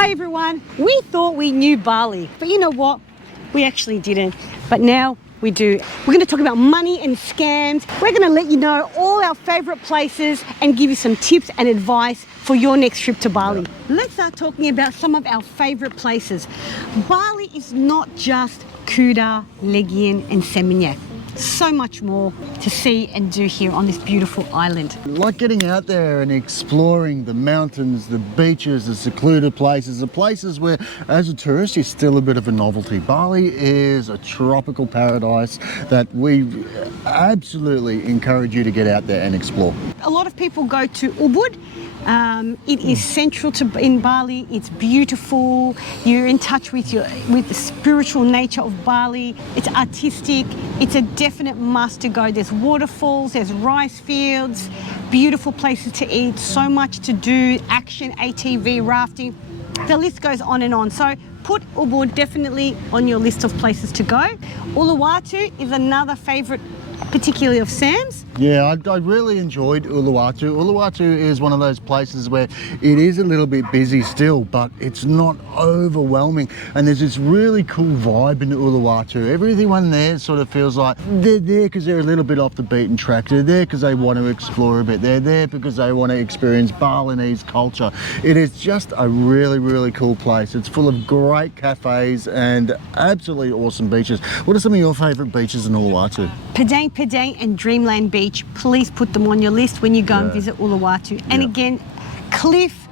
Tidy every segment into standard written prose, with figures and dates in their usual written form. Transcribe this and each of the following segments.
Hi everyone. We thought we knew Bali, but you know what? We actually didn't. But now we do. We're going to talk about money and scams. We're going to let you know all our favorite places and give you some tips and advice for your next trip to Bali. Let's start talking about some of our favorite places. Bali is not just Kuta, Legian and Seminyak. So much more to see and do here on this beautiful island. Like getting out there and exploring the mountains, the beaches, the secluded places, the places where as a tourist you're still a bit of a novelty. Bali is a tropical paradise that we absolutely encourage you to get out there and explore. A lot of people go to Ubud. It is central in Bali. It's beautiful. You're in touch with the spiritual nature of Bali. It's artistic. It's a definite must to go. There's waterfalls, there's rice fields, beautiful places to eat, so much to do, action, ATV, rafting. The list goes on and on. So put Ubud definitely on your list of places to go. Uluwatu is another favorite, particularly of Sam's. Yeah, I really enjoyed Uluwatu. Uluwatu is one of those places where it is a little bit busy still, but it's not overwhelming. And there's this really cool vibe in Uluwatu. Everyone there sort of feels like they're there because they're a little bit off the beaten track. They're there because they want to explore a bit. They're there because they want to experience Balinese culture. It is just a really, really cool place. It's full of great cafes and absolutely awesome beaches. What are some of your favourite beaches in Uluwatu? Padang and Dreamland Beach. Please put them on your list when you go and visit Uluwatu. And again, cliff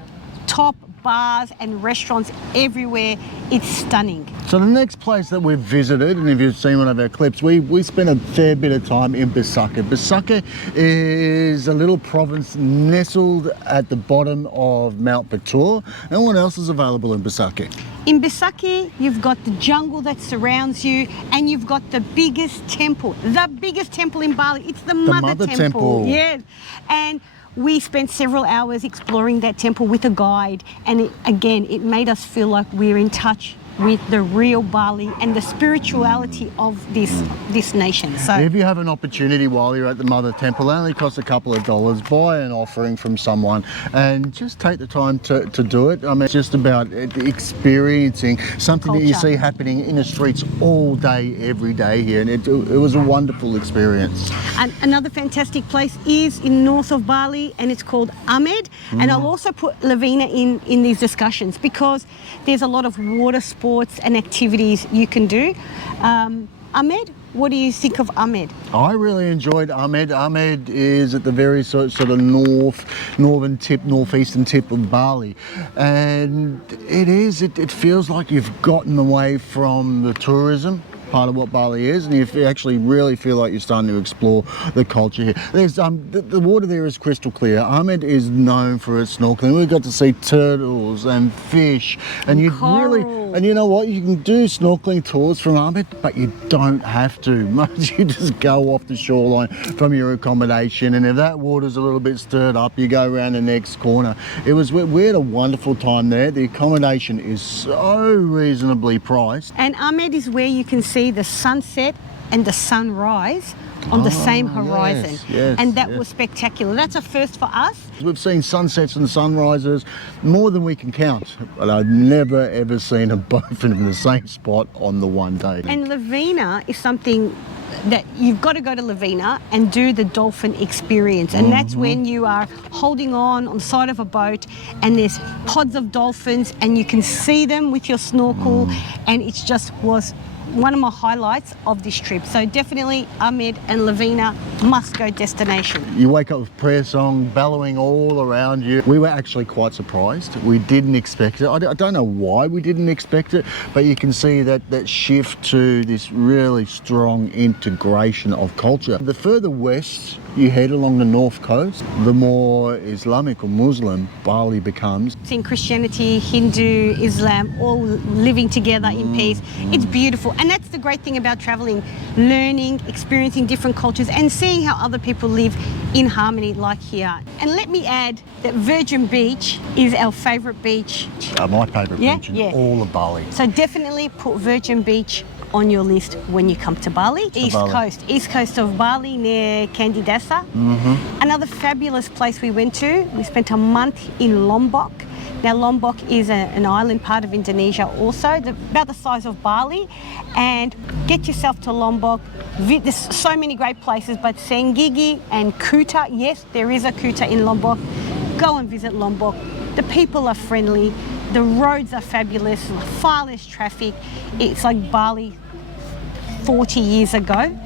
top bars and restaurants everywhere. It's stunning. So the next place that we've visited, and if you've seen one of our clips, we spent a fair bit of time in Besakih. Besakih is a little province nestled at the bottom of Mount Batur. And what else is available in Besakih? In Besakih, you've got the jungle that surrounds you, and you've got the biggest temple in Bali. It's the Mother Temple. Yes. And we spent several hours exploring that temple with a guide, and it made us feel like we're in touch with the real Bali and the spirituality of this nation. So if you have an opportunity while you're at the Mother Temple, it only costs a couple of dollars, buy an offering from someone and just take the time to do it. I mean, it's just about experiencing something that you see happening in the streets all day, every day here, and it was a wonderful experience. And another fantastic place is in north of Bali, and it's called Amed. And I'll also put Lovina in these discussions because there's a lot of water sports and activities you can do. Amed, what do you think of Amed? I really enjoyed Amed. Amed is at the very sort of northeastern tip of Bali, and it feels like you've gotten away from the tourism part of what Bali is, and you actually really feel like you're starting to explore the culture here. There's the water there is crystal clear. Amed is known for its snorkeling. We got to see turtles and fish, and you know what, you can do snorkeling tours from Amed, but you don't have to. You just go off the shoreline from your accommodation, and if that water's a little bit stirred up, you go around the next corner. We had a wonderful time there. The accommodation is so reasonably priced, and Amed is where you can see the sunset and the sunrise on the same horizon. Yes, and that was spectacular. That's a first for us. We've seen sunsets and sunrises more than we can count, but I've never ever seen them both in the same spot on the one day. And Lovina is something that you've got to go to Lovina and do the dolphin experience, and that's when you are holding on the side of a boat and there's pods of dolphins and you can see them with your snorkel, and it just was one of my highlights of this trip. So definitely Amed and Lovina must-go destination. You wake up with prayer song bellowing all around you. We were actually quite surprised. We didn't expect it. I don't know why we didn't expect it, but you can see that shift to this really strong integration of culture. The further west you head along the north coast, the more Islamic or Muslim Bali becomes. Seeing Christianity, Hindu, Islam all living together in peace. It's beautiful. And that's the great thing about traveling, learning, experiencing different cultures and seeing how other people live in harmony like here. And let me add that Virgin Beach is our favorite beach. My favorite beach in all of Bali. So definitely put Virgin Beach on your list when you come to Bali. East coast of Bali near Candidasa. Another fabulous place we went to. We spent a month in Lombok. Now Lombok is an island part of Indonesia also, about the size of Bali, and get yourself to Lombok. There's so many great places, but Senggigi and Kuta, yes, there is a Kuta in Lombok. Go and visit Lombok. The people are friendly, the roads are fabulous, far less traffic. It's like Bali 40 years ago,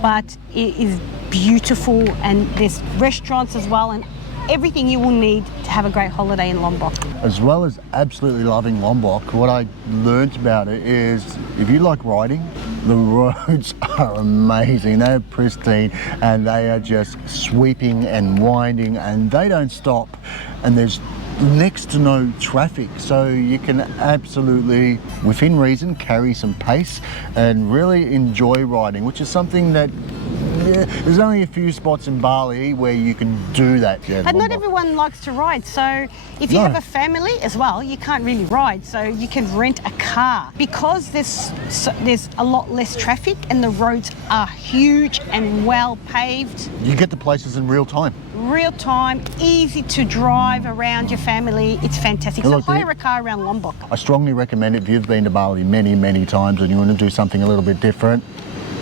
but it is beautiful, and there's restaurants as well, and everything you will need to have a great holiday in Lombok. As well as absolutely loving Lombok, what I learnt about it is if you like riding, the roads are amazing. They're pristine and they are just sweeping and winding, and they don't stop, and there's next to no traffic, so you can absolutely, within reason, carry some pace and really enjoy riding, which is something that there's only a few spots in Bali where you can do that. Yeah, but not everyone likes to ride, so if you have a family as well, you can't really ride, so you can rent a car. Because there's a lot less traffic and the roads are huge and well paved. You get the places in real time. Real time, easy to drive around your family. It's fantastic. So hire a car around Lombok. I strongly recommend it if you've been to Bali many, many times and you want to do something a little bit different.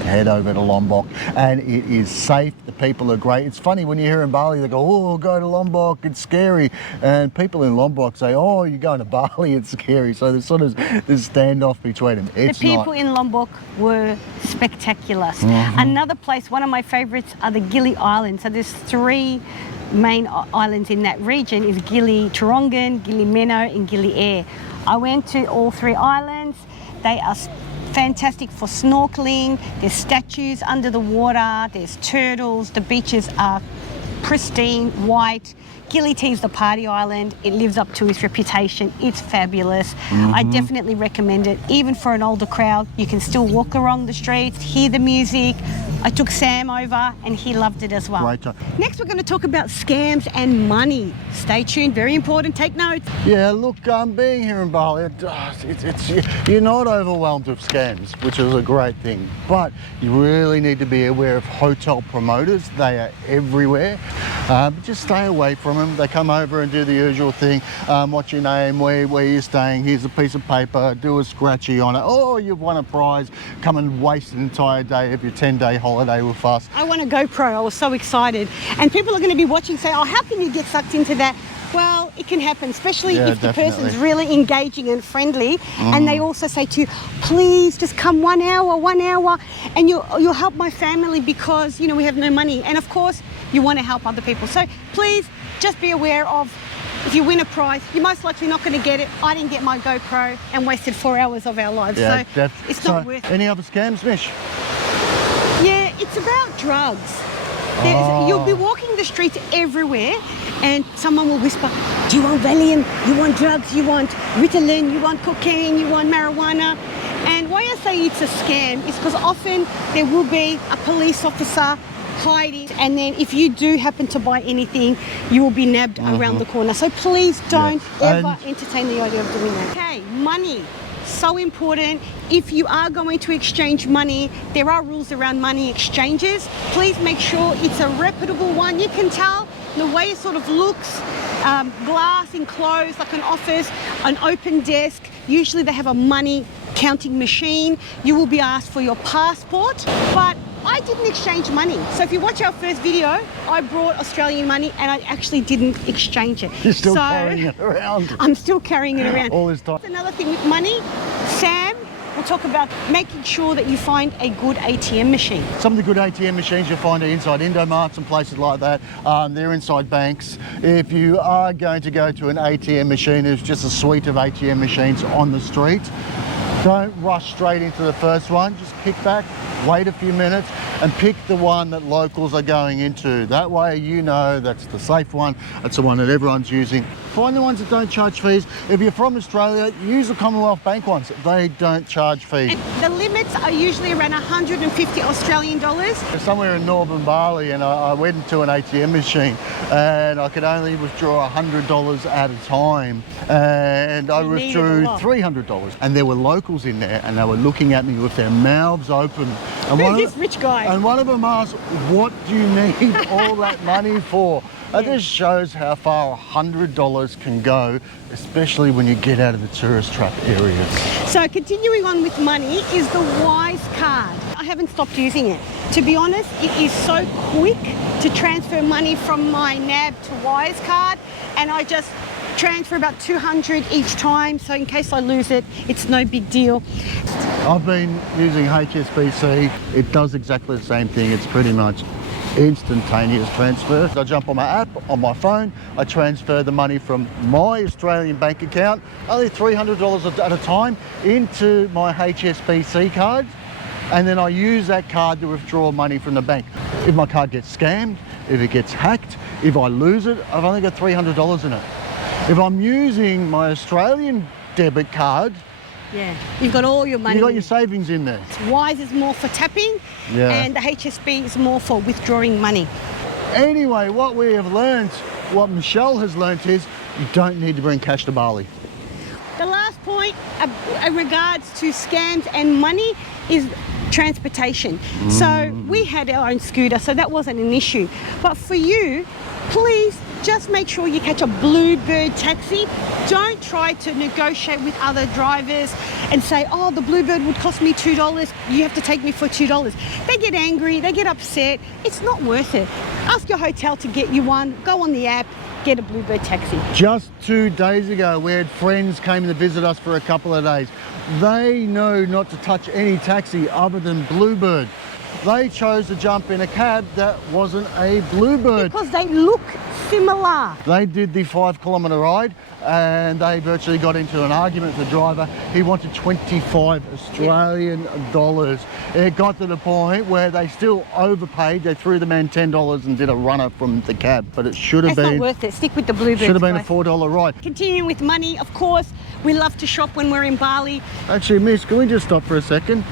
Head over to Lombok, and it is safe. The people are great. It's funny when you hear in Bali, they go, "Oh, go to Lombok, it's scary," and people in Lombok say, "Oh, you're going to Bali, it's scary." So there's sort of this standoff between them. It's the people in Lombok were spectacular. Another place, one of my favourites, are the Gili Islands. So there's 3 main islands in that region: is Gili Tarongan, Gili Meno, and Gili Air. I went to all 3 islands. They are fantastic for snorkeling. There's statues under the water, there's turtles, the beaches are pristine, white. Gili Tea is the party island. It lives up to its reputation. It's fabulous. I definitely recommend it. Even for an older crowd, you can still walk along the streets, hear the music. I took Sam over and he loved it as well. Great time. Next, we're going to talk about scams and money. Stay tuned, very important, take notes. Yeah, look, being here in Bali, you're not overwhelmed with scams, which is a great thing, but you really need to be aware of hotel promoters. They are everywhere. Just stay away from them. They come over and do the usual thing. What's your name? Where you're staying? Here's a piece of paper. Do a scratchy on it. Oh, you've won a prize. Come and waste an entire day of your 10-day holiday with us. I want a GoPro. I was so excited. And people are going to be watching say, "Oh, how can you get sucked into that?" Well, it can happen, especially if the person's really engaging and friendly, and they also say to you, "Please just come 1 hour, and you'll help my family because, you know, we have no money." And of course, you want to help other people. So please just be aware of, if you win a prize, you're most likely not going to get it. I didn't get my GoPro and wasted 4 hours of our lives. Yeah, so it's not worth it. Any other scams, Mish? Yeah, it's about drugs. You'll be walking the streets everywhere and someone will whisper, "Do you want Valium? You want drugs? You want Ritalin? You want cocaine? You want marijuana?" And why I say it's a scam is because often there will be a police officer hiding, and then if you do happen to buy anything, you will be nabbed around the corner. So please don't ever entertain the idea of doing that. Okay, money. So important. If you are going to exchange money, there are rules around money exchanges. Please make sure it's a reputable one. You can tell the way it sort of looks, glass enclosed like an office, an open desk. Usually they have a money counting machine. You will be asked for your passport, but I didn't exchange money. So if you watch our first video, I brought Australian money and I actually didn't exchange it. You're still carrying it around. I'm still carrying it around. All this time. Another thing with money, Sam will talk about making sure that you find a good ATM machine. Some of the good ATM machines you'll find are inside Indomarts and places like that. They're inside banks. If you are going to go to an ATM machine, there's just a suite of ATM machines on the street. Don't rush straight into the first one. Just kick back, wait a few minutes and pick the one that locals are going into. That way you know that's the safe one, that's the one that everyone's using. Find the ones that don't charge fees. If you're from Australia, use the Commonwealth Bank ones. They don't charge fees. And the limits are usually around 150 Australian dollars. Somewhere in northern Bali, and I went into an ATM machine and I could only withdraw $100 at a time, and I withdrew $300. And there were locals in there and they were looking at me with their mouths open. And Who's this rich guy? And one of them asked, "What do you need all that money for?" And this shows how far $100 can go, especially when you get out of the tourist trap areas. So continuing on with money is the Wise card. I haven't stopped using it. To be honest, it is so quick to transfer money from my NAB to Wise card, and I just transfer about 200 each time, so in case I lose it, it's no big deal. I've been using HSBC. It does exactly the same thing. It's pretty much instantaneous transfer. I jump on my app on my phone, I transfer the money from my Australian bank account, only $300 at a time, into my HSBC card, and then I use that card to withdraw money from the bank. If my card gets scammed, if it gets hacked, if I lose it, I've only got $300 in it. If I'm using my Australian debit card, yeah, you've got all your money. You've got your savings in there. Wise is more for tapping, and the HSB is more for withdrawing money. Anyway, what we have learned, what Michelle has learned, is you don't need to bring cash to Bali. The last point in regards to scams and money is transportation. So we had our own scooter, so that wasn't an issue. But for you, please just make sure you catch a Bluebird taxi. Don't try to negotiate with other drivers and say, oh, the Bluebird would cost me $2. You have to take me for $2. They get angry, they get upset. It's not worth it. Ask your hotel to get you one. Go on the app, get a Bluebird taxi. Just 2 days ago, we had friends came to visit us for a couple of days. They know not to touch any taxi other than Bluebird. They chose to jump in a cab that wasn't a Bluebird. Because they look similar. They did the 5-kilometre ride and they virtually got into an argument with the driver. He wanted 25 Australian dollars. It got to the point where they still overpaid. They threw the man $10 and did a runner from the cab, but it should have been... It's not worth it. Stick with the Bluebird. Should have been a $4 ride. Continuing with money, of course, we love to shop when we're in Bali. Actually, Miss, can we just stop for a second?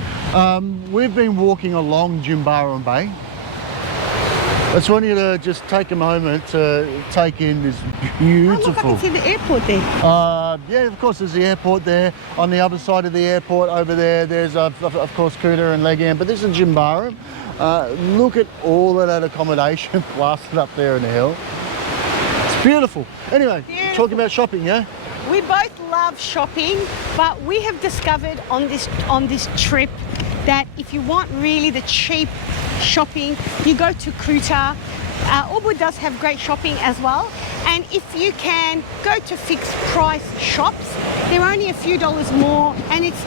We've been walking along Jimbaran Bay. I just want you to just take a moment to take in this beautiful... Oh, look, I can see the airport there. Yeah, of course, there's the airport there. On the other side of the airport over there, there's, of course, Kuta and Legian, but this is Jimbaran. Look at all of that accommodation plastered up there in the hill. It's beautiful. Anyway, talking about shopping, yeah? We both love shopping, but we have discovered on this trip that if you want really the cheap shopping, you go to Kuta. Ubud does have great shopping as well, and if you can go to fixed price shops, they're only a few dollars more, and it's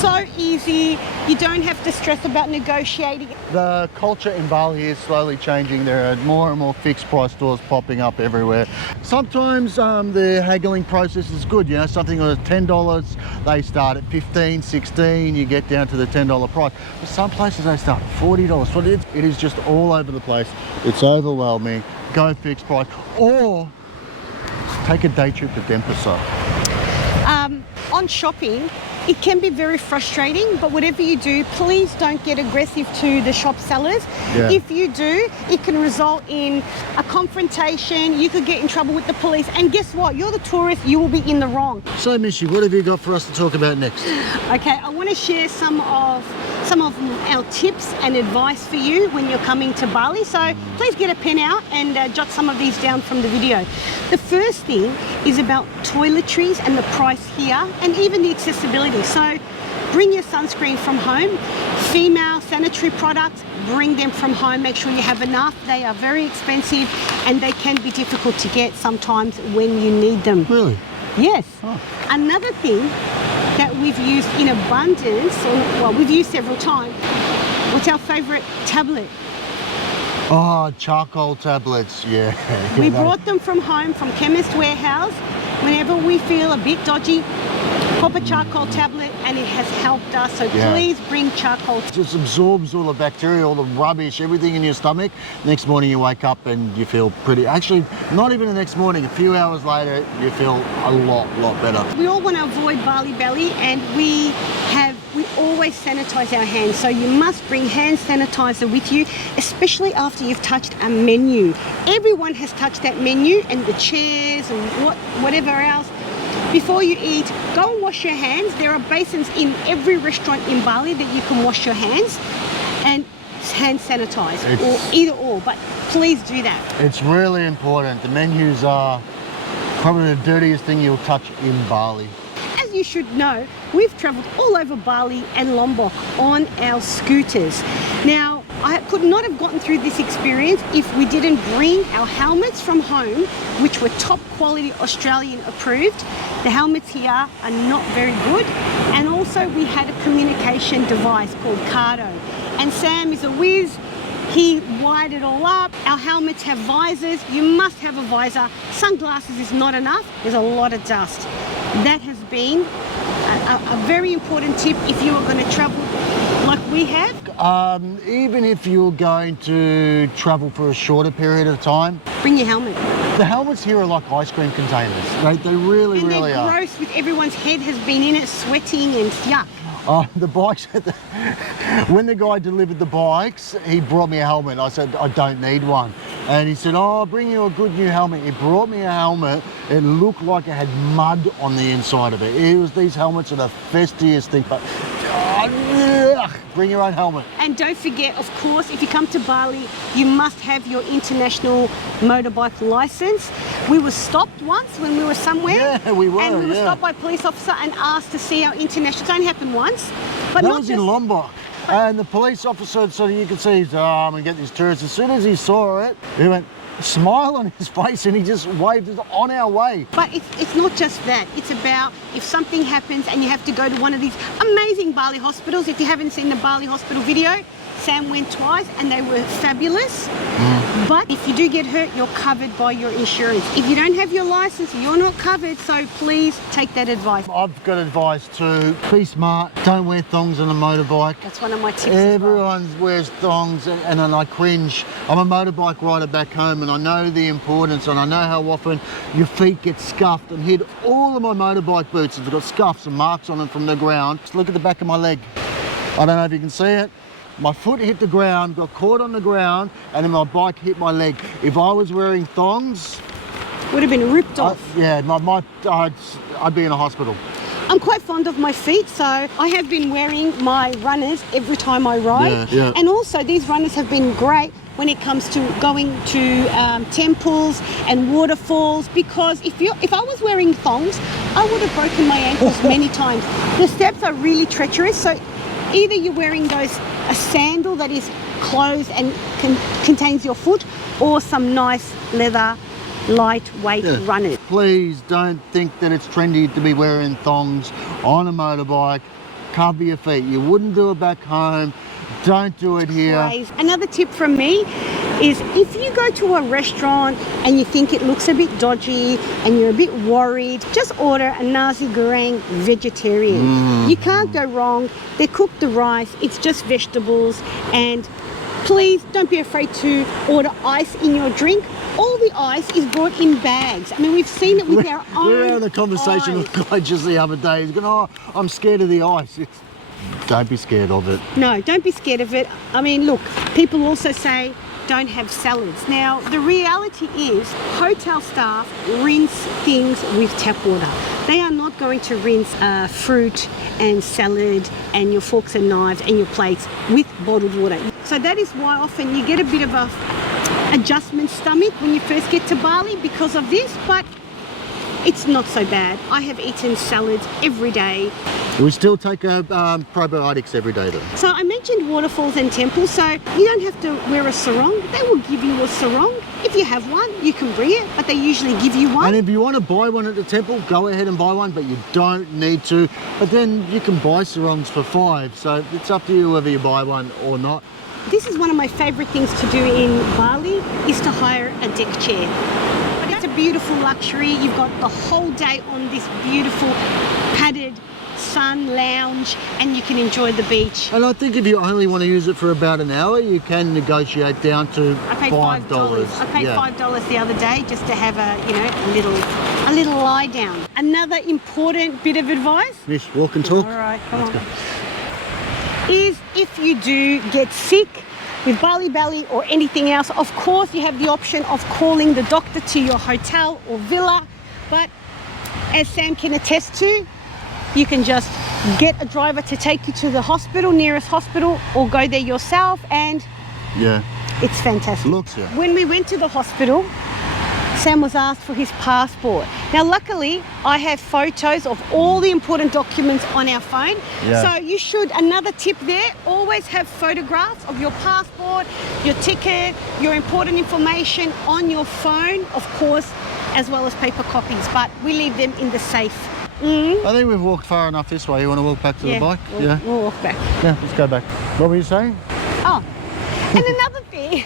so easy. You don't have to stress about negotiating. The culture in Bali is slowly changing. There are more and more fixed price stores popping up everywhere. Sometimes the haggling process is good, you know, something that's $10, they start at $15, $16, you get down to the $10 price. But some places they start at $40. It is just all over the place. It's overwhelming. Go fixed price, or take a day trip to Denpasar. On shopping, it can be very frustrating, but whatever you do, please don't get aggressive to the shop sellers. Yeah. If you do, it can result in a confrontation. You could get in trouble with the police, and guess what? You're the tourist, you will be in the wrong. So, Missy, what have you got for us to talk about next? Okay, I want to share some of our tips and advice for you when you're coming to Bali. So please get a pen out and jot some of these down from the video. The first thing is about toiletries and the price here, and even the accessibility. So bring your sunscreen from home. Female sanitary products, bring them from home. Make sure you have enough. They are very expensive and they can be difficult to get sometimes when you need them. Really? Yes. Oh. Another thing that we've used in abundance, or well, we've used several times, what's our favourite tablet? Oh, charcoal tablets, yeah. We brought them from home, from Chemist Warehouse. Whenever we feel a bit dodgy, pop a charcoal tablet, and it has helped us. So please bring charcoal. It just absorbs all the bacteria, all the rubbish, everything in your stomach. Next morning you wake up and you feel pretty, actually not even the next morning, a few hours later you feel a lot better. We all want to avoid Bali belly, and we always sanitize our hands. So you must bring hand sanitizer with you, especially after you've touched a menu. Everyone has touched that menu and the chairs and whatever else. Before you eat, go and wash your hands. There are basins in every restaurant in Bali that you can wash your hands. And hand sanitize, or either or, but please do that. It's really important. The menus are probably the dirtiest thing you'll touch in Bali. As you should know, we've travelled all over Bali and Lombok on our scooters. Now, I could not have gotten through this experience if we didn't bring our helmets from home, which were top quality Australian approved. The helmets here are not very good. And also we had a communication device called Cardo. And Sam is a whiz. He wired it all up. Our helmets have visors. You must have a visor. Sunglasses is not enough. There's a lot of dust. That has been a very important tip if you are going to travel like we have. Even if you're going to travel for a shorter period of time, bring your helmet. The helmets here are like ice cream containers. They really and really are. They're gross with everyone's head has been in it, sweating and yuck. The bikes, when the guy delivered the bikes, he brought me a helmet. I said, I don't need one. And he said, oh, I'll bring you a good new helmet. He brought me a helmet. It looked like it had mud on the inside of it. These helmets are the festiest thing, but bring your own helmet. And don't forget, of course, if you come to Bali, you must have your international motorbike license. We were stopped once when we were somewhere. Yeah, we were. And we were stopped by a police officer and asked to see our international. It's only happened once. But that was in Lombok. And the police officer, so you could see, he's, I'm going to get these tourists. As soon as he saw it, he went, smile on his face, and he just waved us on our way. But it's not just that. It's about if something happens and you have to go to one of these amazing Bali hospitals. If you haven't seen the Bali hospital video, Sam went twice and they were fabulous. But if you do get hurt, you're covered by your insurance. If you don't have your license, you're not covered. So please take that advice. I've got advice too. Be smart. Don't wear thongs on a motorbike. That's one of my tips. Everyone wears thongs, and I cringe. I'm a motorbike rider back home, and I know the importance, and I know how often your feet get scuffed. And hit all of my motorbike boots have got scuffs and marks on them from the ground. Just look at the back of my leg. I don't know if you can see it. My foot hit the ground, got caught on the ground, and then my bike hit my leg. If I was wearing thongs, would have been ripped off. I'd be in a hospital. I'm quite fond of my feet, so I have been wearing my runners every time I ride. Yeah. And also these runners have been great when it comes to going to temples and waterfalls, because if I was wearing thongs, I would have broken my ankles many times. The steps are really treacherous, so either you're wearing a sandal that is closed and contains your foot, or some nice leather lightweight runners. Please don't think that it's trendy to be wearing thongs on a motorbike. Cover your feet. You wouldn't do it back home. Don't do it here. Another tip from me is if you go to a restaurant and you think it looks a bit dodgy and you're a bit worried, just order a nasi goreng vegetarian. You can't go wrong. They cook the rice, it's just vegetables, and please don't be afraid to order ice in your drink. All the ice is brought in bags. I mean, we've seen it with our own. We were having a conversation with a guy just the other day. He's going, oh, I'm scared of the ice. Don't be scared of it. No, don't be scared of it. I mean, look, people also say don't have salads. Now, the reality is hotel staff rinse things with tap water. They are not going to rinse fruit and salad and your forks and knives and your plates with bottled water. So that is why often you get a bit of a adjustment stomach when you first get to Bali because of this, but it's not so bad. I have eaten salads every day. We still take probiotics every day though. So I mentioned waterfalls and temples, so you don't have to wear a sarong. They will give you a sarong. If you have one, you can bring it, but they usually give you one. And if you want to buy one at the temple, go ahead and buy one, but you don't need to. But then you can buy sarongs for $5, so it's up to you whether you buy one or not. This is one of my favorite things to do in Bali, is to hire a deck chair. But it's a beautiful luxury. You've got the whole day on this beautiful padded sun lounge, and you can enjoy the beach. And I think if you only want to use it for about an hour, you can negotiate down to $5. I paid $5 the other day just to have a little lie down. Another important bit of advice. Yes, walk and talk. All right, come on. Is if you do get sick with BreatheBali or anything else, of course you have the option of calling the doctor to your hotel or villa, but as Sam can attest to, you can just get a driver to take you to the hospital, nearest hospital, or go there yourself, and Yeah. it's fantastic. Looks, yeah. When we went to the hospital, Sam was asked for his passport. Now, luckily, I have photos of all the important documents on our phone. Yeah. So you should, another tip there, always have photographs of your passport, your ticket, your important information on your phone, of course, as well as paper copies, but we leave them in the safe. I think we've walked far enough this way. You want to walk back to the bike? We'll walk back. Yeah, let's go back. What were you saying? Oh, and another thing,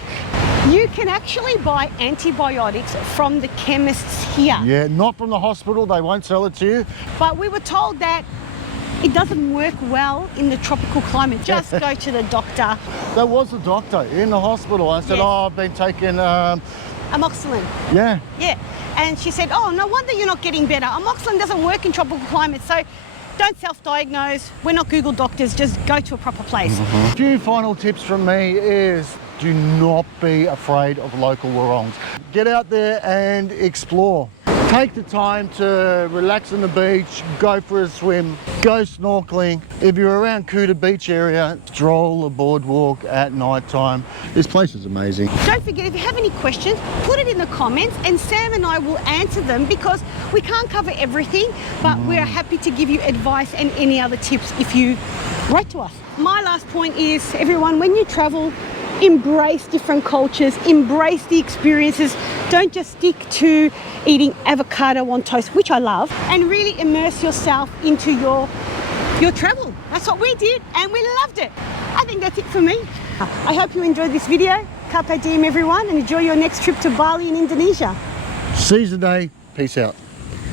you can actually buy antibiotics from the chemists here. Yeah, not from the hospital. They won't sell it to you. But we were told that it doesn't work well in the tropical climate. Just go to the doctor. There was a doctor in the hospital. I said, Yes. oh, I've been taking, Amoxicillin. yeah. Yeah. And she said, oh, no wonder you're not getting better. Amoxicillin doesn't work in tropical climates, so don't self-diagnose. We're not Google doctors. Just go to a proper place. A few final tips from me is do not be afraid of local wrongs. Get out there and explore. Take the time to relax on the beach, go for a swim, go snorkeling. If you're around Kuta Beach area, stroll the boardwalk at night time. This place is amazing. Don't forget, if you have any questions, put it in the comments and Sam and I will answer them, because we can't cover everything, but we're happy to give you advice and any other tips if you write to us. My last point is, everyone, when you travel, embrace different cultures, embrace the experiences. Don't just stick to eating avocado on toast, which I love, and really immerse yourself into your travel. That's what we did and we loved it. I think that's it for me. I hope you enjoyed this video. Carpe diem, everyone, and enjoy your next trip to Bali in Indonesia. Seize the day. Peace out.